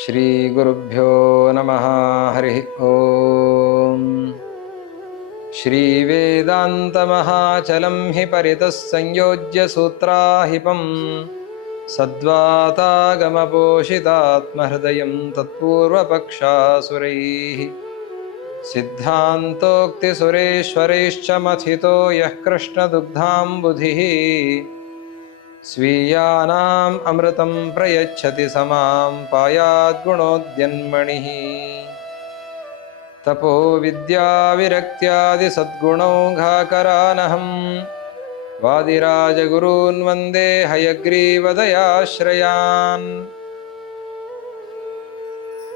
ಶ್ರೀಗುರುಭ್ಯೋ ನಮಃ. ಹರಿ ಓಂ. ಶ್ರೀವೇದಾಂತಮಹಾಚಲಂ ಹಿ ಪರಿತಃ ಸಂಯೋಜ್ಯ ಸೂತ್ರಾಹಿಪಂ ಸದ್ವಾತಾಗಮಪೋಷಿತಾತ್ಮಹೃದಯಂ ತತ್ಪೂರ್ವಪಕ್ಷಾಸುರೈಃ ಸಿದ್ಧಾಂತೋಕ್ತಿಸುರೇಶ್ವರೈಶ್ಚ ಮಥಿತೋ ಯಃ ಕೃಷ್ಣದುಗ್ಧಾಂಬುಧಿಃ ಸ್ವೀಯಾನಾಂ ಅಮೃತಂ ಪ್ರಯಚ್ಛತಿ ಸಮಾಂ ಪಾಯಾದ್ಗುಣೋದ್ಯನ್ಮಣಿಃ. ತಪೋ ವಿದ್ಯಾ ವಿರಕ್ತ್ಯಾದಿ ಸದ್ಗುಣೌಘಾಕರಾನಹಂ ವಾದಿರಾಜಗುರೂನ್ ವಂದೇ ಹಯಗ್ರೀವದಯಾಶ್ರಯಾನ್.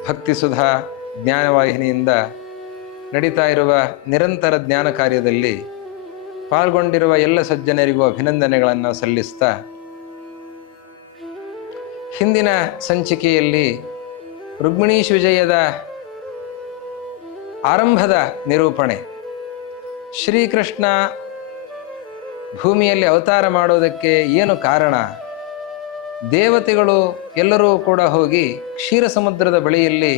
ಭಕ್ತಿಸುಧಾ ಜ್ಞಾನವಾಹಿನಿಯಿಂದ ನಡೀತಾ ಇರುವ ನಿರಂತರ ಜ್ಞಾನ ಕಾರ್ಯದಲ್ಲಿ ಪಾಲ್ಗೊಂಡಿರುವ ಎಲ್ಲ ಸಜ್ಜನರಿಗೂ ಅಭಿನಂದನೆಗಳನ್ನು ಸಲ್ಲಿಸ್ತಾ, ಹಿಂದಿನ ಸಂಚಿಕೆಯಲ್ಲಿ ರುಕ್ಮಿಣೀಶ್ ವಿಜಯದ ಆರಂಭದ ನಿರೂಪಣೆ, ಶ್ರೀಕೃಷ್ಣ ಭೂಮಿಯಲ್ಲಿ ಅವತಾರ ಮಾಡೋದಕ್ಕೆ ಏನು ಕಾರಣ, ದೇವತೆಗಳು ಎಲ್ಲರೂ ಕೂಡ ಹೋಗಿ ಕ್ಷೀರ ಸಮುದ್ರದ ಬಳಿಯಲ್ಲಿ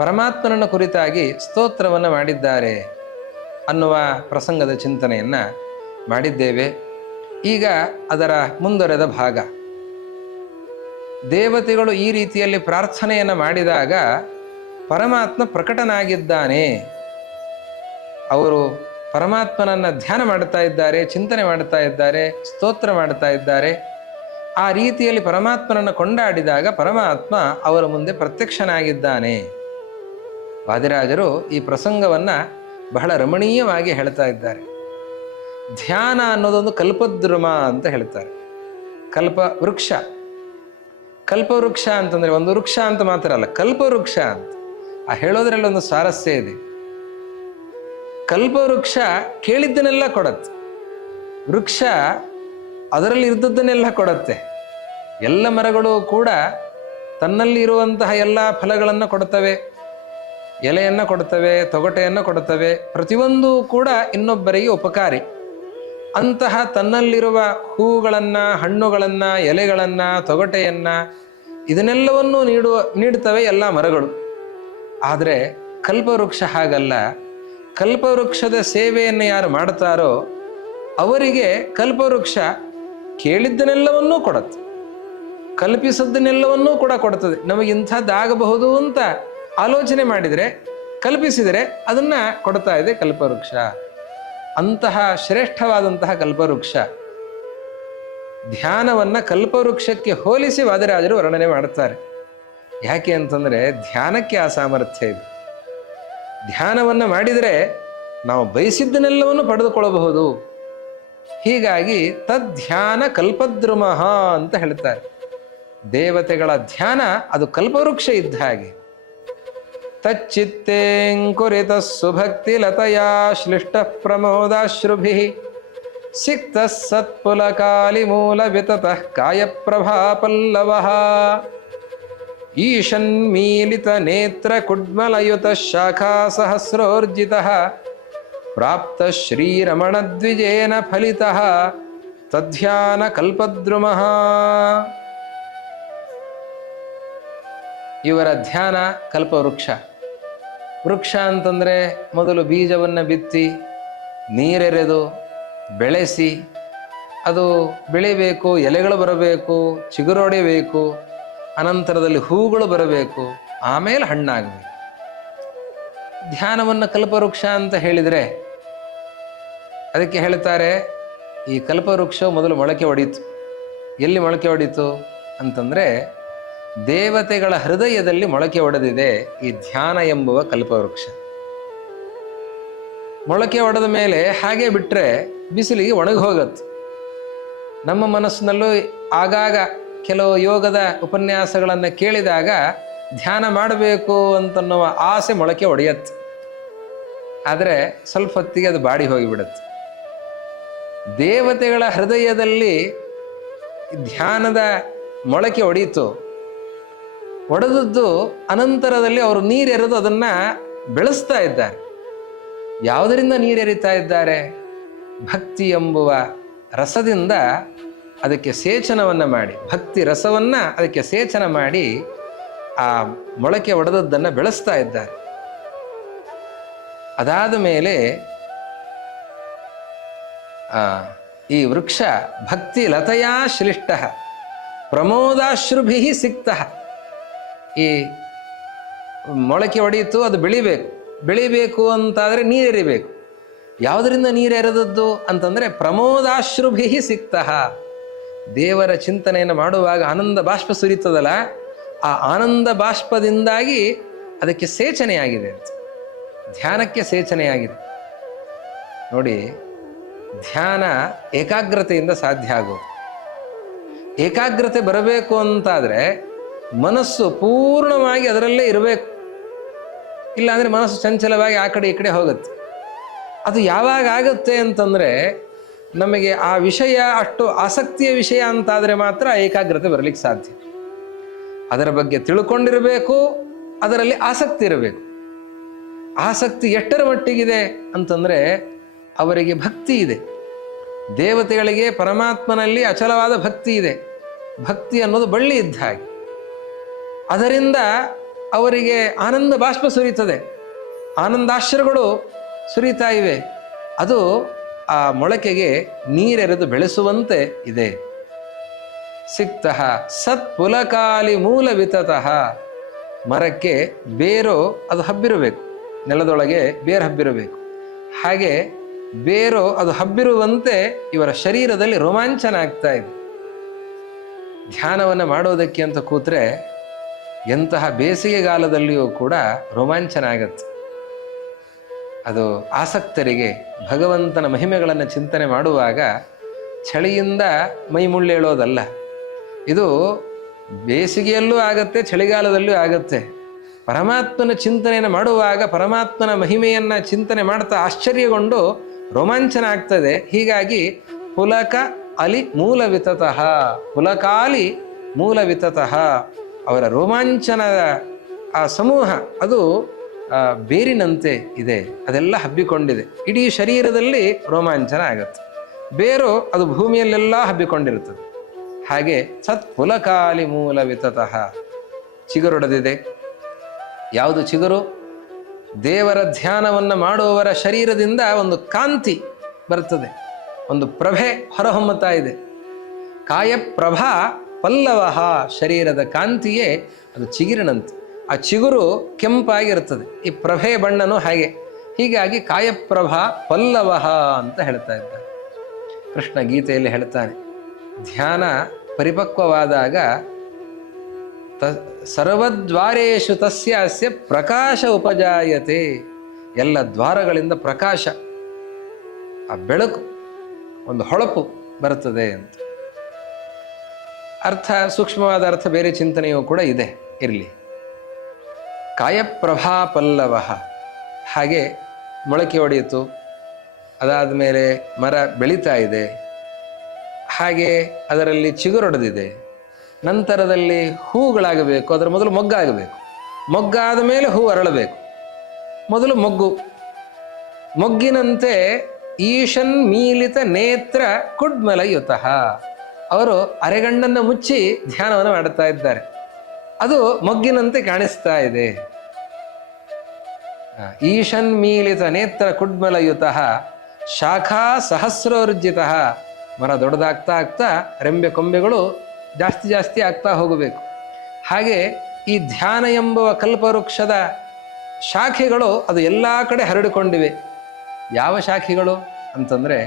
ಪರಮಾತ್ಮನನ್ನು ಕುರಿತಾಗಿ ಸ್ತೋತ್ರವನ್ನು ಮಾಡಿದ್ದಾರೆ ಅನ್ನುವ ಪ್ರಸಂಗದ ಚಿಂತನೆಯನ್ನು ಮಾಡಿದ್ದೇವೆ. ಈಗ ಅದರ ಮುಂದುವರೆದ ಭಾಗ. ದೇವತೆಗಳು ಈ ರೀತಿಯಲ್ಲಿ ಪ್ರಾರ್ಥನೆಯನ್ನು ಮಾಡಿದಾಗ ಪರಮಾತ್ಮ ಪ್ರಕಟನಾಗಿದ್ದಾನೆ. ಅವರು ಪರಮಾತ್ಮನನ್ನು ಧ್ಯಾನ ಮಾಡ್ತಾ ಇದ್ದಾರೆ, ಚಿಂತನೆ ಮಾಡ್ತಾ ಇದ್ದಾರೆ, ಸ್ತೋತ್ರ ಮಾಡ್ತಾ ಇದ್ದಾರೆ. ಆ ರೀತಿಯಲ್ಲಿ ಪರಮಾತ್ಮನನ್ನು ಕೊಂಡಾಡಿದಾಗ ಪರಮಾತ್ಮ ಅವರ ಮುಂದೆ ಪ್ರತ್ಯಕ್ಷನಾಗಿದ್ದಾನೆ. ವಾದಿರಾಜರು ಈ ಪ್ರಸಂಗವನ್ನು ಬಹಳ ರಮಣೀಯವಾಗಿ ಹೇಳ್ತಾ ಇದ್ದಾರೆ. ಧ್ಯಾನ ಅನ್ನೋದೊಂದು ಕಲ್ಪದ್ರುಮ ಅಂತ ಹೇಳ್ತಾರೆ. ಕಲ್ಪವೃಕ್ಷ. ಕಲ್ಪವೃಕ್ಷ ಅಂತಂದರೆ ಒಂದು ವೃಕ್ಷ ಅಂತ ಮಾತ್ರ ಅಲ್ಲ, ಕಲ್ಪವೃಕ್ಷ ಅಂತ. ಆ ಹೇಳೋದ್ರಲ್ಲಿ ಒಂದು ಸ್ವಾರಸ್ಯ ಇದೆ. ಕಲ್ಪವೃಕ್ಷ ಕೇಳಿದ್ದನ್ನೆಲ್ಲ ಕೊಡತ್ತೆ, ವೃಕ್ಷ ಅದರಲ್ಲಿ ಇದ್ದದ್ದನ್ನೆಲ್ಲ ಕೊಡುತ್ತೆ. ಎಲ್ಲ ಮರಗಳು ಕೂಡ ತನ್ನಲ್ಲಿ ಇರುವಂತಹ ಎಲ್ಲ ಫಲಗಳನ್ನು ಕೊಡ್ತವೆ, ಎಲೆಯನ್ನು ಕೊಡ್ತವೆ, ತೊಗಟೆಯನ್ನು ಕೊಡ್ತವೆ. ಪ್ರತಿಯೊಂದು ಕೂಡ ಇನ್ನೊಬ್ಬರಿಗೆ ಉಪಕಾರಿ. ಅಂತಹ ತನ್ನಲ್ಲಿರುವ ಹೂಗಳನ್ನು, ಹಣ್ಣುಗಳನ್ನು, ಎಲೆಗಳನ್ನು, ತೊಗಟೆಯನ್ನು, ಇದನ್ನೆಲ್ಲವನ್ನೂ ನೀಡ್ತವೆ ಎಲ್ಲ ಮರಗಳು. ಆದರೆ ಕಲ್ಪವೃಕ್ಷ ಹಾಗಲ್ಲ. ಕಲ್ಪವೃಕ್ಷದ ಸೇವೆಯನ್ನು ಯಾರು ಮಾಡ್ತಾರೋ ಅವರಿಗೆ ಕಲ್ಪವೃಕ್ಷ ಕೇಳಿದ್ದನ್ನೆಲ್ಲವನ್ನೂ ಕೊಡುತ್ತೆ, ಕಲ್ಪಿಸದ್ದನ್ನೆಲ್ಲವನ್ನೂ ಕೂಡ ಕೊಡ್ತದೆ. ನಮಗೆ ಇಂಥದ್ದಾಗಬಹುದು ಅಂತ ಆಲೋಚನೆ ಮಾಡಿದರೆ, ಕಲ್ಪಿಸಿದರೆ ಅದನ್ನು ಕೊಡ್ತಾ ಇದೆ ಕಲ್ಪವೃಕ್ಷ. ಅಂತಹ ಶ್ರೇಷ್ಠವಾದಂತಹ ಕಲ್ಪವೃಕ್ಷ. ಧ್ಯಾನವನ್ನು ಕಲ್ಪವೃಕ್ಷಕ್ಕೆ ಹೋಲಿಸಿ ವಾದಿರಾಜರು ವರ್ಣನೆ ಮಾಡುತ್ತಾರೆ. ಯಾಕೆ ಅಂತಂದರೆ ಧ್ಯಾನಕ್ಕೆ ಆ ಸಾಮರ್ಥ್ಯ ಇದೆ. ಧ್ಯಾನವನ್ನು ಮಾಡಿದರೆ ನಾವು ಬಯಸಿದ್ದನ್ನೆಲ್ಲವನ್ನು ಪಡೆದುಕೊಳ್ಳಬಹುದು. ಹೀಗಾಗಿ ತದ್ಧ್ಯಾನ ಕಲ್ಪದ್ರುಮಃ ಅಂತ ಹೇಳ್ತಾರೆ. ದೇವತೆಗಳ ಧ್ಯಾನ ಅದು ಕಲ್ಪವೃಕ್ಷ ಇದ್ದ ಹಾಗೆ. ತಚ್ಚಿತ್ತೇಂಕುರಿತ ಸುಭಕ್ತಿ ಲತಯಾ ಶ್ಲಿಷ್ಟ ಪ್ರಮೋದಾಶ್ರುಭಿಃ ಸಿಕ್ತ ಸತ್ಪುಲಕಾಲಿ ಮೂಲ ವಿತತಃ ಕಾಯಪ್ರಭಾ ಪಲ್ಲವಃ ಈಶನ್ಮೀಲಿತ ನೇತ್ರ ಕುಡ್ಮಲಯುತ ಶಾಖಾ ಸಹಸ್ರೋರ್ಜಿತಃ ಪ್ರಾಪ್ತ ಶ್ರೀರಮಣ ದ್ವಿಜೇನ ಫಲಿತಃ ತದ್ಧ್ಯಾನ ಕಲ್ಪದ್ರುಮಃ. ಇವರ ಧ್ಯಾನ ಕಲ್ಪವೃಕ್ಷ. ವೃಕ್ಷ ಅಂತಂದರೆ ಮೊದಲು ಬೀಜವನ್ನು ಬಿತ್ತಿ ನೀರೆರೆದು ಬೆಳೆಸಿ ಅದು ಬೆಳಿಬೇಕು, ಎಲೆಗಳು ಬರಬೇಕು, ಚಿಗುರೊಡೆಯಬೇಕು, ಅನಂತರದಲ್ಲಿ ಹೂಗಳು ಬರಬೇಕು, ಆಮೇಲೆ ಹಣ್ಣಾಗಬೇಕು. ಧ್ಯಾನವನ್ನು ಕಲ್ಪವೃಕ್ಷ ಅಂತ ಹೇಳಿದರೆ ಅದಕ್ಕೆ ಹೇಳ್ತಾರೆ, ಈ ಕಲ್ಪವೃಕ್ಷ ಮೊದಲು ಮೊಳಕೆ ಹೊಡೀತು. ಎಲ್ಲಿ ಮೊಳಕೆ ಹೊಡೀತು ಅಂತಂದರೆ ದೇವತೆಗಳ ಹೃದಯದಲ್ಲಿ ಮೊಳಕೆ ಒಡೆದಿದೆ ಈ ಧ್ಯಾನ ಎಂಬುವ ಕಲ್ಪವೃಕ್ಷ. ಮೊಳಕೆ ಒಡೆದ ಮೇಲೆ ಹಾಗೆ ಬಿಟ್ಟರೆ ಬಿಸಿಲಿಗೆ ಒಣಗಿ ಹೋಗುತ್ತೆ. ನಮ್ಮ ಮನಸ್ಸಿನಲ್ಲೂ ಆಗಾಗ ಕೆಲವು ಯೋಗದ ಉಪನ್ಯಾಸಗಳನ್ನು ಕೇಳಿದಾಗ ಧ್ಯಾನ ಮಾಡಬೇಕು ಅಂತನ್ನುವ ಆಸೆ ಮೊಳಕೆ ಒಡೆಯತ್ತೆ. ಆದರೆ ಸ್ವಲ್ಪ ಹೊತ್ತಿಗೆ ಅದು ಬಾಡಿ ಹೋಗಿಬಿಡುತ್ತೆ. ದೇವತೆಗಳ ಹೃದಯದಲ್ಲಿ ಧ್ಯಾನದ ಮೊಳಕೆ ಒಡೆಯಿತು. ಒಡೆದದ್ದು ಅನಂತರದಲ್ಲಿ ಅವರು ನೀರೆರೆದು ಅದನ್ನು ಬೆಳೆಸ್ತಾ ಇದ್ದಾರೆ. ಯಾವುದರಿಂದ ನೀರೆರಿತಾ ಇದ್ದಾರೆ? ಭಕ್ತಿ ಎಂಬುವ ರಸದಿಂದ ಅದಕ್ಕೆ ಸೇಚನವನ್ನು ಮಾಡಿ, ಭಕ್ತಿ ರಸವನ್ನು ಅದಕ್ಕೆ ಸೇಚನ ಮಾಡಿ ಆ ಮೊಳಕೆ ಒಡೆದದ್ದನ್ನು ಬೆಳೆಸ್ತಾ ಇದ್ದಾರೆ. ಅದಾದ ಮೇಲೆ ಈ ವೃಕ್ಷ ಭಕ್ತಿ ಲತೆಯಾ ಶ್ಲಿಷ್ಟ ಪ್ರಮೋದಾಶ್ರುಭಿ ಸಿಕ್ತ. ಈ ಮೊಳಕೆ ಒಡೆಯಿತು, ಅದು ಬೆಳಿಬೇಕು ಅಂತಾದರೆ ನೀರೆರಿಬೇಕು. ಯಾವುದರಿಂದ ನೀರೆರೆದದ್ದು ಅಂತಂದರೆ ಪ್ರಮೋದಾಶ್ರುಭಿ ಸಿಕ್ತ. ದೇವರ ಚಿಂತನೆಯನ್ನು ಮಾಡುವಾಗ ಆನಂದ ಬಾಷ್ಪ ಸುರಿತದಲ್ಲ, ಆ ಆನಂದ ಬಾಷ್ಪದಿಂದಾಗಿ ಅದಕ್ಕೆ ಸೇಚನೆಯಾಗಿದೆ ಅಂತ, ಧ್ಯಾನಕ್ಕೆ ಸೇಚನೆಯಾಗಿದೆ. ನೋಡಿ, ಧ್ಯಾನ ಏಕಾಗ್ರತೆಯಿಂದ ಸಾಧ್ಯ ಆಗೋದು. ಏಕಾಗ್ರತೆ ಬರಬೇಕು ಅಂತಾದರೆ ಮನಸ್ಸು ಪೂರ್ಣವಾಗಿ ಅದರಲ್ಲೇ ಇರಬೇಕು. ಇಲ್ಲಾಂದರೆ ಮನಸ್ಸು ಚಂಚಲವಾಗಿ ಆ ಕಡೆ ಈ ಕಡೆ ಹೋಗುತ್ತೆ. ಅದು ಯಾವಾಗ ಆಗುತ್ತೆ ಅಂತಂದರೆ, ನಮಗೆ ಆ ವಿಷಯ ಅಷ್ಟು ಆಸಕ್ತಿಯ ವಿಷಯ ಅಂತಾದರೆ ಮಾತ್ರ ಏಕಾಗ್ರತೆ ಬರಲಿಕ್ಕೆ ಸಾಧ್ಯ. ಅದರ ಬಗ್ಗೆ ತಿಳ್ಕೊಂಡಿರಬೇಕು, ಅದರಲ್ಲಿ ಆಸಕ್ತಿ ಇರಬೇಕು. ಆಸಕ್ತಿ ಎಷ್ಟರ ಮಟ್ಟಿಗಿದೆ ಅಂತಂದರೆ, ಅವರಿಗೆ ಭಕ್ತಿ ಇದೆ. ದೇವತೆಗಳಿಗೆ ಪರಮಾತ್ಮನಲ್ಲಿ ಅಚಲವಾದ ಭಕ್ತಿ ಇದೆ. ಭಕ್ತಿ ಅನ್ನೋದು ಬಳ್ಳಿ ಇದ್ದ ಹಾಗೆ, ಅದರಿಂದ ಅವರಿಗೆ ಆನಂದ ಬಾಷ್ಪ ಸುರಿತದೆ, ಆನಂದಾಶ್ರಗಳು ಸುರಿತಾ ಇವೆ. ಅದು ಆ ಮೊಳಕೆಗೆ ನೀರೆರೆದು ಬೆಳೆಸುವಂತೆ ಇದೆ. ಸಿಕ್ತಃ ಸತ್ ಪುಲಕಾಲಿ ಮೂಲ ವಿತತಃ. ಮರಕ್ಕೆ ಬೇರು ಅದು ಹಬ್ಬಿರಬೇಕು, ನೆಲದೊಳಗೆ ಬೇರು ಹಬ್ಬಿರಬೇಕು. ಹಾಗೆ ಬೇರು ಅದು ಹಬ್ಬಿರುವಂತೆ ಇವರ ಶರೀರದಲ್ಲಿ ರೋಮಾಂಚನ ಆಗ್ತಾ ಇದೆ. ಧ್ಯಾನವನ್ನು ಮಾಡೋದಕ್ಕೆ ಅಂತ ಕೂತ್ರೆ ಎಂತಹ ಬೇಸಿಗೆಗಾಲದಲ್ಲಿಯೂ ಕೂಡ ರೋಮಾಂಚನ ಆಗತ್ತೆ. ಅದು ಆಸಕ್ತರಿಗೆ ಭಗವಂತನ ಮಹಿಮೆಗಳನ್ನು ಚಿಂತನೆ ಮಾಡುವಾಗ ಚಳಿಯಿಂದ ಮೈ ಮುಳ್ಳೇಳೋದಲ್ಲ. ಇದು ಬೇಸಿಗೆಯಲ್ಲೂ ಆಗತ್ತೆ, ಚಳಿಗಾಲದಲ್ಲೂ ಆಗತ್ತೆ. ಪರಮಾತ್ಮನ ಚಿಂತನೆಯನ್ನು ಮಾಡುವಾಗ ಪರಮಾತ್ಮನ ಮಹಿಮೆಯನ್ನು ಚಿಂತನೆ ಮಾಡ್ತಾ ಆಶ್ಚರ್ಯಗೊಂಡು ರೋಮಾಂಚನ ಆಗ್ತದೆ. ಹೀಗಾಗಿ ಪುಲಕ ಅಲಿ ಮೂಲ ವಿತತಃ, ಪುಲಕಾಲಿ ಮೂಲ ವಿತತಃ. ಅವರ ರೋಮಾಂಚನದ ಆ ಸಮೂಹ ಅದು ಬೇರಿನಂತೆ ಇದೆ, ಅದೆಲ್ಲ ಹಬ್ಬಿಕೊಂಡಿದೆ. ಇಡೀ ಶರೀರದಲ್ಲಿ ರೋಮಾಂಚನ ಆಗುತ್ತೆ. ಬೇರು ಅದು ಭೂಮಿಯಲ್ಲೆಲ್ಲ ಹಬ್ಬಿಕೊಂಡಿರುತ್ತದೆ. ಹಾಗೆ ಸತ್ ಪುಲಕಾಲಿ ಮೂಲ ವಿತತಃ. ಚಿಗುರೊಡೆದಿದೆ. ಯಾವುದು ಚಿಗುರು? ದೇವರ ಧ್ಯಾನವನ್ನು ಮಾಡುವವರ ಶರೀರದಿಂದ ಒಂದು ಕಾಂತಿ ಬರ್ತದೆ, ಒಂದು ಪ್ರಭೆ ಹೊರಹೊಮ್ಮುತ್ತಾ ಇದೆ. ಕಾಯಪ್ರಭಾ ಪಲ್ಲವಃ. ಶರೀರದ ಕಾಂತಿಯೇ ಅದು ಚಿಗುರಿನಂತೆ. ಆ ಚಿಗುರು ಕೆಂಪಾಗಿರ್ತದೆ, ಈ ಪ್ರಭೆ ಬಣ್ಣನೂ ಹಾಗೆ. ಹೀಗಾಗಿ ಕಾಯಪ್ರಭಾ ಪಲ್ಲವಃ ಅಂತ ಹೇಳ್ತಾ ಇದ್ದಾರೆ. ಕೃಷ್ಣ ಗೀತೆಯಲ್ಲಿ ಹೇಳ್ತಾನೆ, ಧ್ಯಾನ ಪರಿಪಕ್ವವಾದಾಗ ಸರ್ವದ್ವಾರೇಶು ತಸ್ಯಾಸ್ಯ ಪ್ರಕಾಶ ಉಪಜಾಯತೆ. ಎಲ್ಲ ದ್ವಾರಗಳಿಂದ ಪ್ರಕಾಶ, ಆ ಬೆಳಕು, ಒಂದು ಹೊಳಪು ಬರುತ್ತದೆ ಅಂತ ಅರ್ಥ. ಸೂಕ್ಷ್ಮವಾದ ಅರ್ಥ ಬೇರೆ ಚಿಂತನೆಯೂ ಕೂಡ ಇದೆ, ಇರಲಿ. ಕಾಯಪ್ರಭಾ ಪಲ್ಲವ. ಹಾಗೆ ಮೊಳಕೆ ಹೊಡೆಯಿತು, ಅದಾದ ಮೇಲೆ ಮರ ಬೆಳೀತಾ ಇದೆ. ಹಾಗೆ ಅದರಲ್ಲಿ ಚಿಗುರೊಡೆದಿದೆ. ನಂತರದಲ್ಲಿ ಹೂಗಳಾಗಬೇಕು, ಅದರ ಮೊದಲು ಮೊಗ್ಗಾಗಬೇಕು. ಮೊಗ್ಗಾದ ಮೇಲೆ ಹೂ ಅರಳಬೇಕು. ಮೊದಲು ಮೊಗ್ಗು. ಮೊಗ್ಗಿನಂತೆ ಈಶನ್ ಮೀಲಿತ ನೇತ್ರ ಕುಡ್ಮಲಯುತಃ. ಅವರು ಅರೆಗಣ್ಣನ್ನು ಮುಚ್ಚಿ ಧ್ಯಾನವನ್ನು ಮಾಡುತ್ತಾ ಇದ್ದಾರೆ. ಅದು ಮೊಗ್ಗಿನಂತೆ ಕಾಣಿಸ್ತಾ ಇದೆ. ಈಶನ್ ಮೀಲಿತ ನೇತ್ರ ಕುಡ್ಮಲಯುತಃ ಶಾಖಾ ಸಹಸ್ರೋರ್ಜಿತ. ಮರ ದೊಡ್ಡದಾಗ್ತಾ ಆಗ್ತಾ ರೆಂಬೆ ಕೊಂಬೆಗಳು ಜಾಸ್ತಿ ಜಾಸ್ತಿ ಆಗ್ತಾ ಹೋಗಬೇಕು. ಹಾಗೆ ಈ ಧ್ಯಾನ ಎಂಬುವ ಕಲ್ಪವೃಕ್ಷದ ಶಾಖೆಗಳು ಅದು ಎಲ್ಲ ಕಡೆ ಹರಡಿಕೊಂಡಿವೆ. ಯಾವ ಶಾಖೆಗಳು ಅಂತಂದರೆ,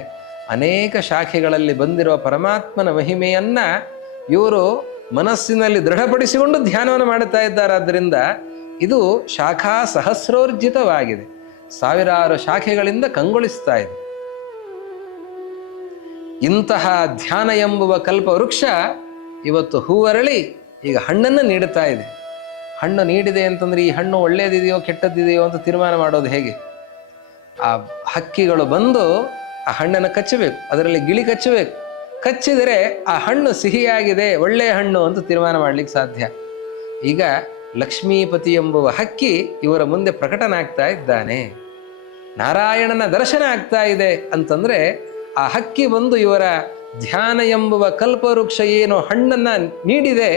ಅನೇಕ ಶಾಖೆಗಳಲ್ಲಿ ಬಂದಿರುವ ಪರಮಾತ್ಮನ ಮಹಿಮೆಯನ್ನು ಇವರು ಮನಸ್ಸಿನಲ್ಲಿ ದೃಢಪಡಿಸಿಕೊಂಡು ಧ್ಯಾನವನ್ನು ಮಾಡುತ್ತಾ ಇದ್ದಾರೆ. ಆದ್ದರಿಂದ ಇದು ಶಾಖಾ ಸಹಸ್ರೋರ್ಜಿತವಾಗಿದೆ, ಸಾವಿರಾರು ಶಾಖೆಗಳಿಂದ ಕಂಗೊಳಿಸ್ತಾ ಇದೆ. ಇಂತಹ ಧ್ಯಾನ ಎಂಬುವ ಕಲ್ಪವೃಕ್ಷ ಇವತ್ತು ಹೂವರಳಿ ಈಗ ಹಣ್ಣನ್ನು ನೀಡುತ್ತಾ ಇದೆ. ಹಣ್ಣು ನೀಡಿದೆ ಅಂತಂದರೆ ಈ ಹಣ್ಣು ಒಳ್ಳೆಯದಿದೆಯೋ ಕೆಟ್ಟದ್ದಿದೆಯೋ ಅಂತ ತೀರ್ಮಾನ ಮಾಡೋದು ಹೇಗೆ? ಆ ಹಕ್ಕಿಗಳು ಬಂದು ಆ ಹಣ್ಣನ್ನು ಕಚ್ಚಬೇಕು, ಅದರಲ್ಲಿ ಗಿಳಿ ಕಚ್ಚಬೇಕು. ಕಚ್ಚಿದರೆ ಆ ಹಣ್ಣು ಸಿಹಿಯಾಗಿದೆ, ಒಳ್ಳೆಯ ಹಣ್ಣು ಅಂತ ತೀರ್ಮಾನ ಮಾಡಲಿಕ್ಕೆ ಸಾಧ್ಯ. ಈಗ ಲಕ್ಷ್ಮೀಪತಿ ಎಂಬುವ ಹಕ್ಕಿ ಇವರ ಮುಂದೆ ಪ್ರಕಟನಾಗ್ತಾ ಇದ್ದಾನೆ. ನಾರಾಯಣನ ದರ್ಶನ ಆಗ್ತಾ ಇದೆ ಅಂತಂದರೆ ಆ ಹಕ್ಕಿ ಬಂದು ಇವರ ಧ್ಯಾನ ಎಂಬುವ ಕಲ್ಪವೃಕ್ಷ ಏನು ಹಣ್ಣನ್ನು ನೀಡಿದೆ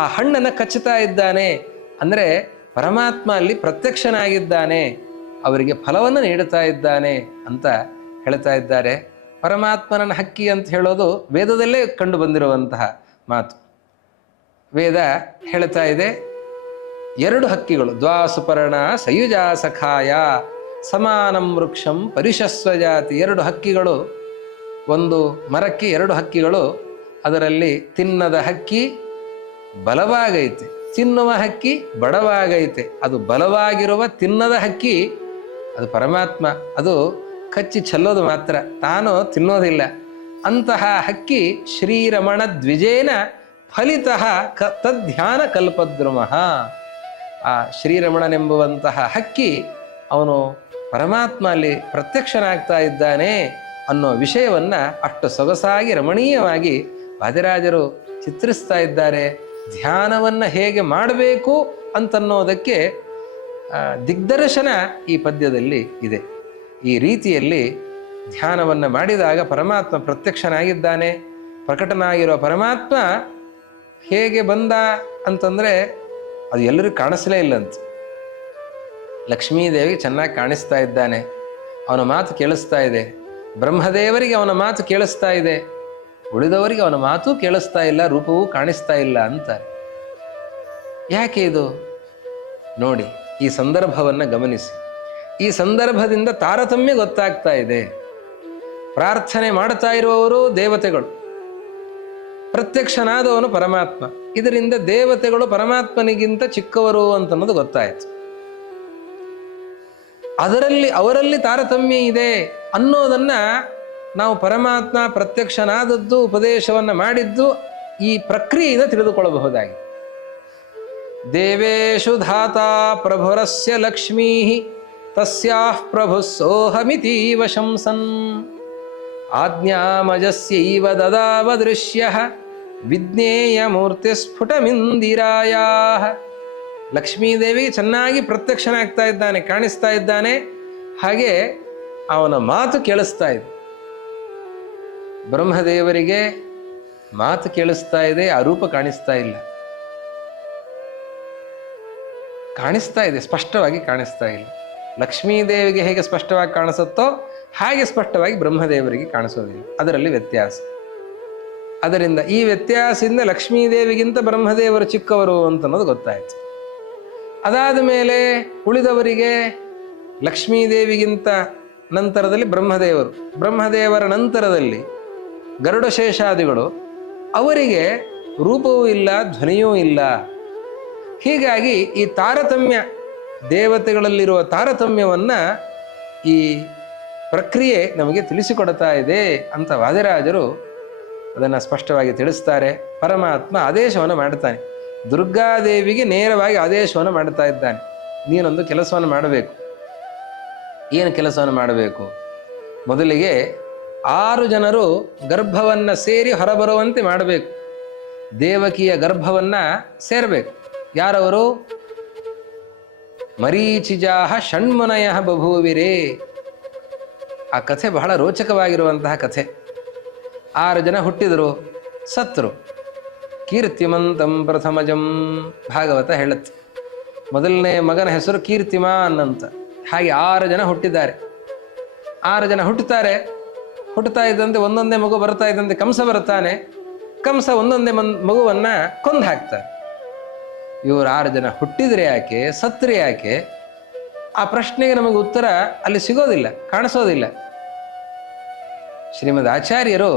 ಆ ಹಣ್ಣನ್ನು ಕಚ್ಚುತ್ತಾ ಇದ್ದಾನೆ. ಅಂದರೆ ಪರಮಾತ್ಮ ಅಲ್ಲಿ ಪ್ರತ್ಯಕ್ಷನಾಗಿದ್ದಾನೆ, ಅವರಿಗೆ ಫಲವನ್ನು ನೀಡುತ್ತಾ ಇದ್ದಾನೆ ಅಂತ ಹೇಳ್ತಾ ಇದ್ದಾರೆ. ಪರಮಾತ್ಮನ ಹಕ್ಕಿ ಅಂತ ಹೇಳೋದು ವೇದದಲ್ಲೇ ಕಂಡು ಬಂದಿರುವಂತಹ ಮಾತು. ವೇದ ಹೇಳ್ತಾ ಇದೆ, 2 ಹಕ್ಕಿಗಳು, ದ್ವಾಸುಪರ್ಣ ಸಯುಜಾ ಸಖಾಯ ಸಮಾನಂ ವೃಕ್ಷಂ ಪರಿಶಸ್ವಜಾತಿ. 2 ಹಕ್ಕಿಗಳು, ಒಂದು ಮರಕ್ಕೆ 2 ಹಕ್ಕಿಗಳು. ಅದರಲ್ಲಿ ತಿನ್ನದ ಹಕ್ಕಿ ಬಲವಾಗೈತೆ, ತಿನ್ನುವ ಹಕ್ಕಿ ಬಡವಾಗೈತೆ. ಅದು ಬಲವಾಗಿರುವ ತಿನ್ನದ ಹಕ್ಕಿ ಅದು ಪರಮಾತ್ಮ, ಅದು ಕಚ್ಚಿ ಚೆಲ್ಲೋದು ಮಾತ್ರ, ತಾನು ತಿನ್ನೋದಿಲ್ಲ. ಅಂತಹ ಹಕ್ಕಿ ಶ್ರೀರಮಣ ದ್ವಿಜೇನ ಫಲಿತಃ ತದ್ಧ್ಯಾನ ಕಲ್ಪದ್ರುಮಃ. ಆ ಶ್ರೀರಮಣನೆಂಬುವಂತಹ ಹಕ್ಕಿ ಅವನು ಪರಮಾತ್ಮ ಅಲ್ಲಿ ಪ್ರತ್ಯಕ್ಷನಾಗ್ತಾ ಇದ್ದಾನೆ ಅನ್ನೋ ವಿಷಯವನ್ನು ಅಷ್ಟು ಸೊಗಸಾಗಿ ರಮಣೀಯವಾಗಿ ವಾದಿರಾಜರು ಚಿತ್ರಿಸ್ತಾ ಇದ್ದಾರೆ. ಧ್ಯಾನವನ್ನು ಹೇಗೆ ಮಾಡಬೇಕು ಅಂತನ್ನೋದಕ್ಕೆ ದಿಗ್ದರ್ಶನ ಈ ಪದ್ಯದಲ್ಲಿ ಇದೆ. ಈ ರೀತಿಯಲ್ಲಿ ಧ್ಯಾನವನ್ನು ಮಾಡಿದಾಗ ಪರಮಾತ್ಮ ಪ್ರತ್ಯಕ್ಷನಾಗಿದ್ದಾನೆ. ಪ್ರಕಟನಾಗಿರೋ ಪರಮಾತ್ಮ ಹೇಗೆ ಬಂದ ಅಂತಂದರೆ ಅದು ಎಲ್ಲರಿಗೂ ಕಾಣಿಸಲೇ ಇಲ್ಲಂತ. ಲಕ್ಷ್ಮೀದೇವಿಗೆ ಚೆನ್ನಾಗಿ ಕಾಣಿಸ್ತಾ ಇದ್ದಾನೆ, ಅವನ ಮಾತು ಕೇಳಿಸ್ತಾ ಇದೆ. ಬ್ರಹ್ಮದೇವರಿಗೆ ಅವನ ಮಾತು ಕೇಳಿಸ್ತಾ ಇದೆ, ಉಳಿದವರಿಗೆ ಅವನ ಮಾತು ಕೇಳಿಸ್ತಾ ಇಲ್ಲ, ರೂಪವೂ ಕಾಣಿಸ್ತಾ ಇಲ್ಲ ಅಂತಾರೆ. ಯಾಕೆ ಇದು ನೋಡಿ, ಈ ಸಂದರ್ಭವನ್ನು ಗಮನಿಸಿ. ಈ ಸಂದರ್ಭದಿಂದ ತಾರತಮ್ಯ ಗೊತ್ತಾಗ್ತಾ ಇದೆ. ಪ್ರಾರ್ಥನೆ ಮಾಡ್ತಾ ಇರುವವರು ದೇವತೆಗಳು, ಪ್ರತ್ಯಕ್ಷನಾದವನು ಪರಮಾತ್ಮ. ಇದರಿಂದ ದೇವತೆಗಳು ಪರಮಾತ್ಮನಿಗಿಂತ ಚಿಕ್ಕವರು ಅಂತನ್ನೋದು ಗೊತ್ತಾಯಿತು. ಅವರಲ್ಲಿ ತಾರತಮ್ಯ ಇದೆ ಅನ್ನೋದನ್ನ ನಾವು ಪರಮಾತ್ಮ ಪ್ರತ್ಯಕ್ಷನಾದದ್ದು, ಉಪದೇಶವನ್ನು ಮಾಡಿದ್ದು ಈ ಪ್ರಕ್ರಿಯೆಯಿಂದ ತಿಳಿದುಕೊಳ್ಳಬಹುದಾಗಿದೆ. ದೇವೇಶು ಧಾತಾ ಪ್ರಭುರಸ್ಯ ಲಕ್ಷ್ಮೀ ತಸ್ಯಾಃ ಪ್ರಭು ಸೋಹಮಿತೀವ ಶಂಸನ್ ಆಜ್ಞಾಮಜಸ್ಯೈವ ದದಾವ ದೃಶ್ಯಃ ವಿಜ್ಞೇಯ ಮೂರ್ತಿ ಸ್ಫುಟಮಿಂದಿರಾಯಾಃ. ಲಕ್ಷ್ಮೀದೇವಿ ಚೆನ್ನಾಗಿ ಪ್ರತ್ಯಕ್ಷನಾಗ್ತಾ ಇದ್ದಾನೆ, ಕಾಣಿಸ್ತಾ ಇದ್ದಾನೆ. ಹಾಗೆ ಅವನ ಮಾತು ಕೇಳಿಸ್ತಾ ಇದೆ. ಬ್ರಹ್ಮದೇವರಿಗೆ ಮಾತು ಕೇಳಿಸ್ತಾ ಇದೆ, ಆ ರೂಪ ಕಾಣಿಸ್ತಾ ಇಲ್ಲ. ಕಾಣಿಸ್ತಾ ಇದೆ, ಸ್ಪಷ್ಟವಾಗಿ ಕಾಣಿಸ್ತಾ ಇಲ್ಲ. ಲಕ್ಷ್ಮೀದೇವಿಗೆ ಹೇಗೆ ಸ್ಪಷ್ಟವಾಗಿ ಕಾಣಿಸುತ್ತೋ ಹಾಗೆ ಸ್ಪಷ್ಟವಾಗಿ ಬ್ರಹ್ಮದೇವರಿಗೆ ಕಾಣಿಸೋದಿಲ್ಲ. ಅದರಲ್ಲಿ ವ್ಯತ್ಯಾಸ. ಅದರಿಂದ ಈ ವ್ಯತ್ಯಾಸದಿಂದ ಲಕ್ಷ್ಮೀದೇವಿಗಿಂತ ಬ್ರಹ್ಮದೇವರು ಚಿಕ್ಕವರು ಅಂತನ್ನೋದು ಗೊತ್ತಾಯಿತು. ಅದಾದ ಮೇಲೆ ಉಳಿದವರಿಗೆ ಲಕ್ಷ್ಮೀದೇವಿಗಿಂತ ನಂತರದಲ್ಲಿ ಬ್ರಹ್ಮದೇವರು, ಬ್ರಹ್ಮದೇವರ ನಂತರದಲ್ಲಿ ಗರುಡಶೇಷಾದಿಗಳು, ಅವರಿಗೆ ರೂಪವೂ ಇಲ್ಲ, ಧ್ವನಿಯೂ ಇಲ್ಲ. ಹೀಗಾಗಿ ಈ ತಾರತಮ್ಯ, ದೇವತೆಗಳಲ್ಲಿರುವ ತಾರತಮ್ಯವನ್ನು ಈ ಪ್ರಕ್ರಿಯೆ ನಮಗೆ ತಿಳಿಸಿಕೊಡ್ತಾ ಇದೆ ಅಂತ ವಾದಿರಾಜರು ಅದನ್ನು ಸ್ಪಷ್ಟವಾಗಿ ತಿಳಿಸ್ತಾರೆ. ಪರಮಾತ್ಮ ಆದೇಶವನ್ನು ಮಾಡ್ತಾನೆ. ದುರ್ಗಾದೇವಿಗೆ ನೇರವಾಗಿ ಆದೇಶವನ್ನು ಮಾಡ್ತಾ ಇದ್ದಾನೆ, ನೀನೊಂದು ಕೆಲಸವನ್ನು ಮಾಡಬೇಕು. ಏನು ಕೆಲಸವನ್ನು ಮಾಡಬೇಕು? ಮೊದಲಿಗೆ 6 ಜನರು ಗರ್ಭವನ್ನು ಸೇರಿ ಹೊರಬರುವಂತೆ ಮಾಡಬೇಕು. ದೇವಕಿಯ ಗರ್ಭವನ್ನು ಸೇರಬೇಕು. ಯಾರವರು? ಮರೀಚಿಜಾಹ ಷಣ್ಮುನಯ ಬಭೂವಿರೇ. ಆ ಕಥೆ ಬಹಳ ರೋಚಕವಾಗಿರುವಂತಹ ಕಥೆ. 6 ಜನ ಹುಟ್ಟಿದರು, ಸತ್ರು. ಕೀರ್ತಿಮಂತಂ ಪ್ರಥಮಜಂ ಭಾಗವತ ಹೇಳುತ್ತೆ. ಮೊದಲನೇ ಮಗನ ಹೆಸರು ಕೀರ್ತಿಮಾನ್ ಅಂತ. ಹಾಗೆ 6 ಜನ ಹುಟ್ಟಿದ್ದಾರೆ. 6 ಜನ ಹುಟ್ಟುತ್ತಾ ಇದ್ದಂತೆ ಒಂದೊಂದೇ ಮಗು ಬರ್ತಾ ಇದ್ದಂತೆ ಕಂಸ ಬರ್ತಾನೆ. ಕಂಸ ಒಂದೊಂದೇ ಮಗುವನ್ನು ಕೊಂದು ಹಾಕ್ತಾರೆ. ಇವರು 6 ಜನ ಹುಟ್ಟಿದ್ರೆ ಯಾಕೆ, ಸತ್ರೆ ಯಾಕೆ? ಆ ಪ್ರಶ್ನೆಗೆ ನಮಗೆ ಉತ್ತರ ಅಲ್ಲಿ ಸಿಗೋದಿಲ್ಲ, ಕಾಣಿಸೋದಿಲ್ಲ. ಶ್ರೀಮದ್ ಆಚಾರ್ಯರು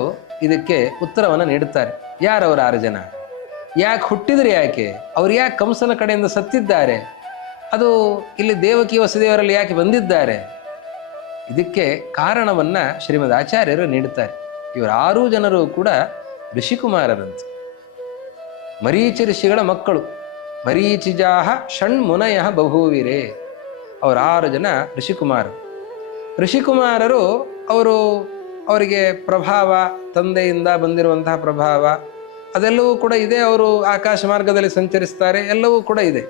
ಇದಕ್ಕೆ ಉತ್ತರವನ್ನು ನೀಡುತ್ತಾರೆ. ಯಾರವರು 6 ಜನ? ಯಾಕೆ ಹುಟ್ಟಿದ್ರೆ ಯಾಕೆ? ಅವ್ರು ಯಾಕೆ ಕಂಸನ ಕಡೆಯಿಂದ ಸತ್ತಿದ್ದಾರೆ? ಅದು ಇಲ್ಲಿ ದೇವಕಿ ವಸುದೇವರಲ್ಲಿ ಯಾಕೆ ಬಂದಿದ್ದಾರೆ? ಇದಕ್ಕೆ ಕಾರಣವನ್ನು ಶ್ರೀಮದ್ ಆಚಾರ್ಯರು ನೀಡುತ್ತಾರೆ. ಇವರು 6 ಜನರು ಕೂಡ ಋಷಿಕುಮಾರರಂತೆ, ಮರೀಚಿ ಋಷಿಗಳ ಮಕ್ಕಳು. ಮರೀಚಿಜಾಹ ಷಣ್ಮುನಯ ಬಭೂವಿರೇ. ಅವರು 6 ಜನ ಋಷಿಕುಮಾರರು. ಅವರಿಗೆ ಪ್ರಭಾವ, ತಂದೆಯಿಂದ ಬಂದಿರುವಂತಹ ಪ್ರಭಾವ ಅದೆಲ್ಲವೂ ಕೂಡ ಇದೆ. ಅವರು ಆಕಾಶ ಮಾರ್ಗದಲ್ಲಿ ಸಂಚರಿಸ್ತಾರೆ, ಎಲ್ಲವೂ ಕೂಡ ಇದೆ.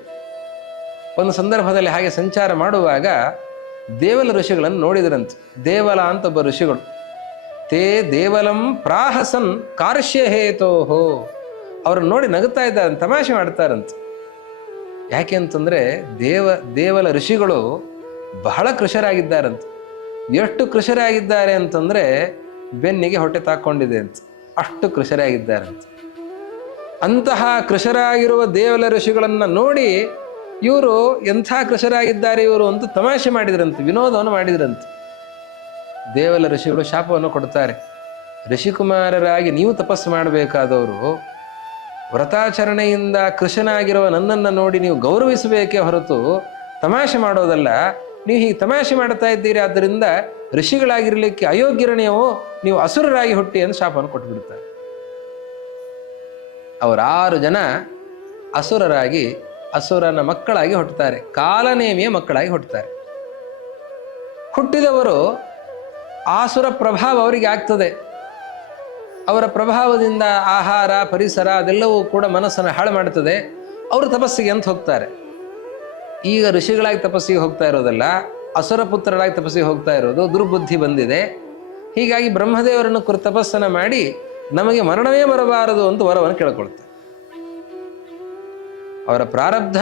ಒಂದು ಸಂದರ್ಭದಲ್ಲಿ ಹಾಗೆ ಸಂಚಾರ ಮಾಡುವಾಗ ದೇವಲ ಋಷಿಗಳನ್ನು ನೋಡಿದರಂತೆ. ದೇವಲ ಅಂತ ಒಬ್ಬ ಋಷಿಗಳು. ತೇ ದೇವಲಂ ಪ್ರಾಹಸನ್ ಕಾರ್ಶ್ಯ ಹೇತೋಹೋ. ಅವ್ರನ್ನ ನೋಡಿ ನಗುತ್ತಾ ಇದ್ದಾರೆ, ತಮಾಷೆ ಮಾಡ್ತಾರಂತೆ. ಯಾಕೆ ಅಂತಂದರೆ ದೇವಲ ಋಷಿಗಳು ಬಹಳ ಕೃಷರಾಗಿದ್ದಾರಂತ. ಎಷ್ಟು ಕೃಷರಾಗಿದ್ದಾರೆ ಅಂತಂದರೆ ಬೆನ್ನಿಗೆ ಹೊಟ್ಟೆ ತಾಕ್ಕೊಂಡಿದೆ ಅಂತ, ಅಷ್ಟು ಕೃಷರಾಗಿದ್ದಾರಂತ. ಅಂತಹ ಕೃಷರಾಗಿರುವ ದೇವಲ ಋಷಿಗಳನ್ನು ನೋಡಿ ಇವರು ಎಂಥ ಕೃಷರಾಗಿದ್ದಾರೆ ಇವರು ಅಂತ ತಮಾಷೆ ಮಾಡಿದ್ರಂತೆ, ವಿನೋದವನ್ನು ಮಾಡಿದ್ರಂತೆ. ದೇವಲ ಋಷಿಗಳು ಶಾಪವನ್ನು ಕೊಡ್ತಾರೆ, ಋಷಿಕುಮಾರರಾಗಿ ನೀವು ತಪಸ್ಸು ಮಾಡಬೇಕಾದವರು ವ್ರತಾಚರಣೆಯಿಂದ ಕೃಷನಾಗಿರುವ ನನ್ನನ್ನು ನೋಡಿ ನೀವು ಗೌರವಿಸಬೇಕೇ ಹೊರತು ತಮಾಷೆ ಮಾಡೋದಲ್ಲ. ನೀವು ಹೀಗೆ ತಮಾಷೆ ಮಾಡ್ತಾ ಇದ್ದೀರಿ, ಆದ್ದರಿಂದ ಋಷಿಗಳಾಗಿರಲಿಕ್ಕೆ ಅಯೋಗ್ಯರ ನೀವು ಅಸುರರಾಗಿ ಹುಟ್ಟಿ ಎಂದು ಶಾಪವನ್ನು ಕೊಟ್ಟುಬಿಡ್ತಾರೆ. ಅವರು 6 ಜನ ಅಸುರರಾಗಿ ಅಸುರನ ಮಕ್ಕಳಾಗಿ ಹುಟ್ಟುತ್ತಾರೆ, ಕಾಲನೇಮಿಯ ಮಕ್ಕಳಾಗಿ ಹುಟ್ಟುತ್ತಾರೆ. ಹುಟ್ಟಿದವರು ಆಸುರ ಪ್ರಭಾವ ಅವರಿಗೆ ಆಗ್ತದೆ. ಅವರ ಪ್ರಭಾವದಿಂದ ಆಹಾರ ಪರಿಸರ ಅದೆಲ್ಲವೂ ಕೂಡ ಮನಸ್ಸನ್ನು ಹಾಳು ಮಾಡ್ತದೆ. ಅವರು ತಪಸ್ಸಿಗೆ ಅಂತ ಹೋಗ್ತಾರೆ. ಈಗ ಋಷಿಗಳಾಗಿ ತಪಸ್ಸಿಗೆ ಹೋಗ್ತಾ ಇರೋದಲ್ಲ, ಅಸುರ ಪುತ್ರರಾಗಿ ತಪಸ್ಸಿಗೆ ಹೋಗ್ತಾ ಇರೋದು. ದುರ್ಬುದ್ಧಿ ಬಂದಿದೆ. ಹೀಗಾಗಿ ಬ್ರಹ್ಮದೇವರನ್ನು ತಪಸ್ಸನ್ನು ಮಾಡಿ ನಮಗೆ ಮರಣವೇ ಬರಬಾರದು ಅಂತ ವರವನ್ನು ಕೇಳಿಕೊಳ್ತಾರೆ. ಅವರ ಪ್ರಾರಬ್ಧ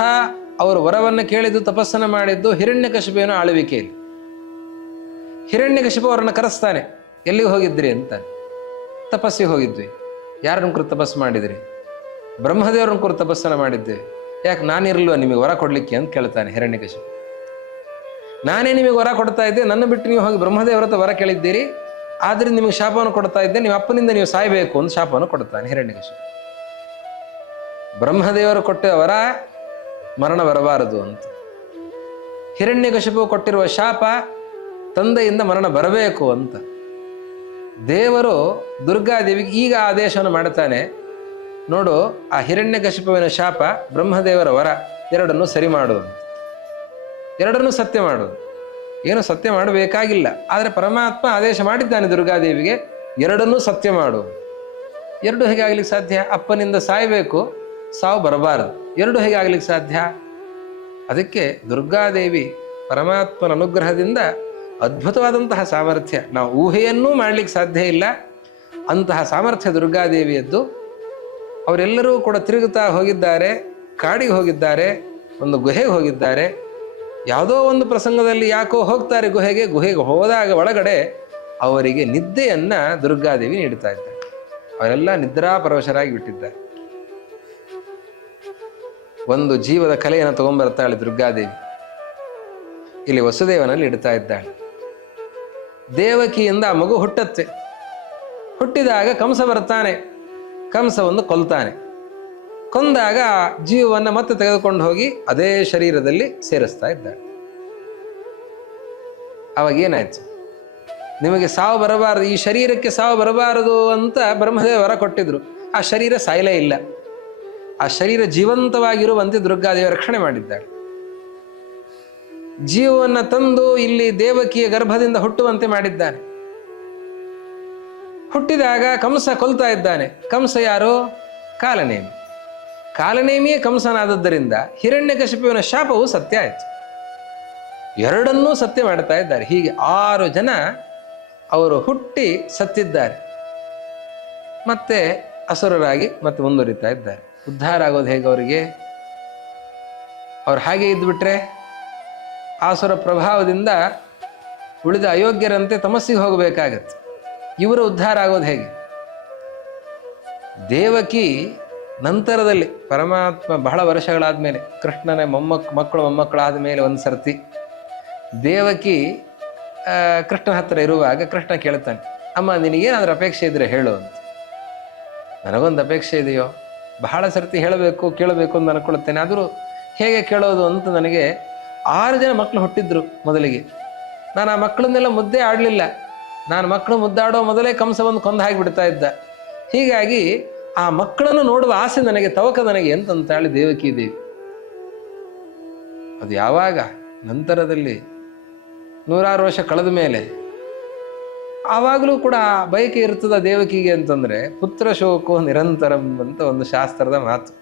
ಅವರು ವರವನ್ನು ಕೇಳಿದ್ದು ತಪಸ್ಸನ್ನು ಮಾಡಿದ್ದು ಹಿರಣ್ಯಕಶಿಪುವಿನ ಆಳ್ವಿಕೆಯಲ್ಲಿ. ಹಿರಣ್ಯಕಶಿಪು ಅವರನ್ನು ಕರೆಸ್ತಾನೆ, ಎಲ್ಲಿಗೆ ಹೋಗಿದ್ರಿ ಅಂತ. ತಪಸ್ಸಿಗೆ ಹೋಗಿದ್ವಿ. ಯಾರನ್ನ ಕುರಿತು ತಪಸ್ಸು ಮಾಡಿದ್ರಿ? ಬ್ರಹ್ಮದೇವರನ್ನ ಕುರಿತು ತಪಸ್ಸನ್ನು ಮಾಡಿದ್ದೆ. ಯಾಕೆ ನಾನಿರಲ್ವ ನಿಮಗೆ ವರ ಕೊಡಲಿಕ್ಕೆ ಅಂತ ಕೇಳ್ತಾನೆ ಹಿರಣ್ಯಕಶಿಪು. ನಾನೇ ನಿಮಗೆ ವರ ಕೊಡ್ತಾ ಇದ್ದೆ, ನನ್ನ ಬಿಟ್ಟು ನೀವು ಹೋಗಿ ಬ್ರಹ್ಮದೇವರ ಹತ್ರ ವರ ಕೇಳಿದ್ದೀರಿ, ಆದ್ದರಿಂದ ನಿಮಗೆ ಶಾಪವನ್ನು ಕೊಡ್ತಾ ಇದ್ದೆ, ನಿಮ್ಮ ಅಪ್ಪನಿಂದ ನೀವು ಸಾಯಬೇಕು ಅಂತ ಶಾಪವನ್ನು ಕೊಡ್ತಾನೆ ಹಿರಣ್ಯಕಶಿಪು. ಬ್ರಹ್ಮದೇವರು ಕೊಟ್ಟ ವರ ಮರಣ ಬರಬಾರದು ಅಂತ. ಹಿರಣ್ಯಕಶಿಪು ಕೊಟ್ಟಿರುವ ಶಾಪ ತಂದೆಯಿಂದ ಮರಣ ಬರಬೇಕು ಅಂತ. ದೇವರು ದುರ್ಗಾದೇವಿಗೆ ಈಗ ಆದೇಶವನ್ನು ಮಾಡ್ತಾನೆ, ನೋಡು ಆ ಹಿರಣ್ಯಕಶಿಪುವಿನ ಶಾಪ ಬ್ರಹ್ಮದೇವರ ವರ ಎರಡನ್ನೂ ಸರಿ ಮಾಡುವುದು, ಎರಡನ್ನೂ ಸತ್ಯ ಮಾಡುವುದು. ಏನು ಸತ್ಯ ಮಾಡಬೇಕಾಗಿಲ್ಲ, ಆದರೆ ಪರಮಾತ್ಮ ಆದೇಶ ಮಾಡಿದ್ದಾನೆ ದುರ್ಗಾದೇವಿಗೆ, ಎರಡನ್ನೂ ಸತ್ಯ ಮಾಡು. ಎರಡು ಹೇಗೆ ಆಗ್ಲಿಕ್ಕೆ ಸಾಧ್ಯ? ಅಪ್ಪನಿಂದ ಸಾಯಬೇಕು, ಸಾವು ಬರಬಾರದು. ಎರಡು ಹೇಗೆ ಆಗ್ಲಿಕ್ಕೆ ಸಾಧ್ಯ? ಅದಕ್ಕೆ ದುರ್ಗಾದೇವಿ ಪರಮಾತ್ಮನ ಅನುಗ್ರಹದಿಂದ ಅದ್ಭುತವಾದಂತಹ ಸಾಮರ್ಥ್ಯ, ನಾವು ಊಹೆಯನ್ನೂ ಮಾಡಲಿಕ್ಕೆ ಸಾಧ್ಯ ಇಲ್ಲ ಅಂತಹ ಸಾಮರ್ಥ್ಯ ದುರ್ಗಾದೇವಿಯದ್ದು. ಅವರೆಲ್ಲರೂ ಕೂಡ ತಿರುಗುತ್ತಾ ಹೋಗಿದ್ದಾರೆ, ಕಾಡಿಗೆ ಹೋಗಿದ್ದಾರೆ, ಒಂದು ಗುಹೆಗೆ ಹೋಗಿದ್ದಾರೆ. ಯಾವುದೋ ಒಂದು ಪ್ರಸಂಗದಲ್ಲಿ ಯಾಕೋ ಹೋಗ್ತಾರೆ ಗುಹೆಗೆ ಹೋದಾಗ ಒಳಗಡೆ ಅವರಿಗೆ ನಿದ್ದೆಯನ್ನು ದುರ್ಗಾದೇವಿ ನೀಡ್ತಾ ಇದ್ದಾರೆ. ಅವರೆಲ್ಲ ನಿದ್ರಾಪರವಶರಾಗಿ ಬಿಟ್ಟಿದ್ದಾರೆ. ಒಂದು ಜೀವದ ಕಲೆಯನ್ನು ತಗೊಂಡ್ಬರ್ತಾಳೆ ದುರ್ಗಾದೇವಿ. ಇಲ್ಲಿ ವಸುದೇವನಲ್ಲಿ ಇಡ್ತಾ ಇದ್ದಾಳೆ. ದೇವಕಿಯಿಂದ ಆ ಮಗು ಹುಟ್ಟತ್ತೆ. ಹುಟ್ಟಿದಾಗ ಕಂಸ ಬರ್ತಾನೆ, ಕಂಸವನ್ನು ಕೊಲ್ತಾನೆ. ಕೊಂದಾಗ ಜೀವವನ್ನು ಮತ್ತೆ ತೆಗೆದುಕೊಂಡು ಹೋಗಿ ಅದೇ ಶರೀರದಲ್ಲಿ ಸೇರಿಸ್ತಾ ಇದ್ದಾಳೆ. ಅವಾಗ ಏನಾಯ್ತು? ನಿಮಗೆ ಸಾವು ಬರಬಾರದು, ಈ ಶರೀರಕ್ಕೆ ಸಾವು ಬರಬಾರದು ಅಂತ ಬ್ರಹ್ಮದೇವ ವರ ಕೊಟ್ಟಿದ್ರು. ಆ ಶರೀರ ಸಾಯಲೇ ಇಲ್ಲ, ಆ ಶರೀರ ಜೀವಂತವಾಗಿರುವಂತೆ ದುರ್ಗಾದೇವಿ ರಕ್ಷಣೆ ಮಾಡಿದ್ದಾಳೆ. ಜೀವವನ್ನು ತಂದು ಇಲ್ಲಿ ದೇವಕಿಯ ಗರ್ಭದಿಂದ ಹುಟ್ಟುವಂತೆ ಮಾಡಿದ್ದಾನೆ. ಹುಟ್ಟಿದಾಗ ಕಂಸ ಕೊಲ್ತಾ ಇದ್ದಾನೆ. ಕಂಸ ಯಾರು? ಕಾಲನೇಮಿ. ಕಾಲನೇಮಿಯೇ ಕಂಸನಾದದ್ದರಿಂದ ಹಿರಣ್ಯಕಶಿಪುವಿನ ಶಾಪವು ಸತ್ಯ ಆಯಿತು. ಎರಡನ್ನೂ ಸತ್ಯ ಮಾಡ್ತಾ ಇದ್ದಾರೆ. ಹೀಗೆ 6 ಜನ ಅವರು ಹುಟ್ಟಿ ಸತ್ತಿದ್ದಾರೆ, ಮತ್ತೆ ಅಸುರರಾಗಿ ಮತ್ತೆ ಮುಂದುವರಿತಾ ಇದ್ದಾರೆ. ಉದ್ಧಾರ ಆಗೋದು ಹೇಗೆ ಅವರಿಗೆ? ಅವ್ರು ಹಾಗೆ ಇದ್ದುಬಿಟ್ರೆ ಆಸುರ ಪ್ರಭಾವದಿಂದ ಉಳಿದ ಅಯೋಗ್ಯರಂತೆ ತಮಸ್ಸಿಗೆ ಹೋಗಬೇಕಾಗತ್ತೆ. ಇವರ ಉದ್ಧಾರ ಆಗೋದು ಹೇಗೆ? ದೇವಕಿ ನಂತರದಲ್ಲಿ ಪರಮಾತ್ಮ ಬಹಳ ವರ್ಷಗಳಾದ ಮೇಲೆ, ಕೃಷ್ಣನ ಮೊಮ್ಮಕ್ಕಳಾದ ಮೇಲೆ ಒಂದು ಸರ್ತಿ ದೇವಕಿ ಕೃಷ್ಣನ ಹತ್ರ ಇರುವಾಗ ಕೃಷ್ಣ ಕೇಳ್ತಾನೆ, ಅಮ್ಮ ನಿನಗೇನಾದ್ರೂ ಅಪೇಕ್ಷೆ ಇದ್ರೆ ಹೇಳು ಅಂತ. ನನಗೊಂದು ಅಪೇಕ್ಷೆ ಇದೆಯೋ, ಬಹಳ ಸರ್ತಿ ಹೇಳಬೇಕು ಕೇಳಬೇಕು ಅಂತ ಅನ್ಕೊಳ್ತೇನೆ, ಆದರೂ ಹೇಗೆ ಕೇಳೋದು ಅಂತ. ನನಗೆ 6 ಜನ ಮಕ್ಕಳು ಹುಟ್ಟಿದ್ರು ಮೊದಲಿಗೆ. ನಾನು ಆ ಮಕ್ಕಳನ್ನೆಲ್ಲ ಮುದ್ದೆ ಆಡಲಿಲ್ಲ. ನಾನು ಮಕ್ಕಳು ಮುದ್ದಾಡೋ ಮೊದಲೇ ಕಂಸವನ್ನು ಕೊಂದು ಹಾಕಿಬಿಡ್ತಾ ಇದ್ದ. ಹೀಗಾಗಿ ಆ ಮಕ್ಕಳನ್ನು ನೋಡುವ ಆಸೆ ನನಗೆ, ತವಕ ನನಗೆ ಎಂತಂತಾಳೆ ದೇವಕಿ ದೇವಿ. ಅದು ಯಾವಾಗ ನಂತರದಲ್ಲಿ 100 ವರ್ಷ ಕಳೆದ ಮೇಲೆ ಆವಾಗಲೂ ಕೂಡ ಬಯಕೆ ಇರ್ತದ ದೇವಕಿಗೆ ಅಂತಂದ್ರೆ, ಪುತ್ರ ಶೋಕೋ ನಿರಂತರಂ ಅಂತ ಒಂದು ಶಾಸ್ತ್ರದ ಮಾತು.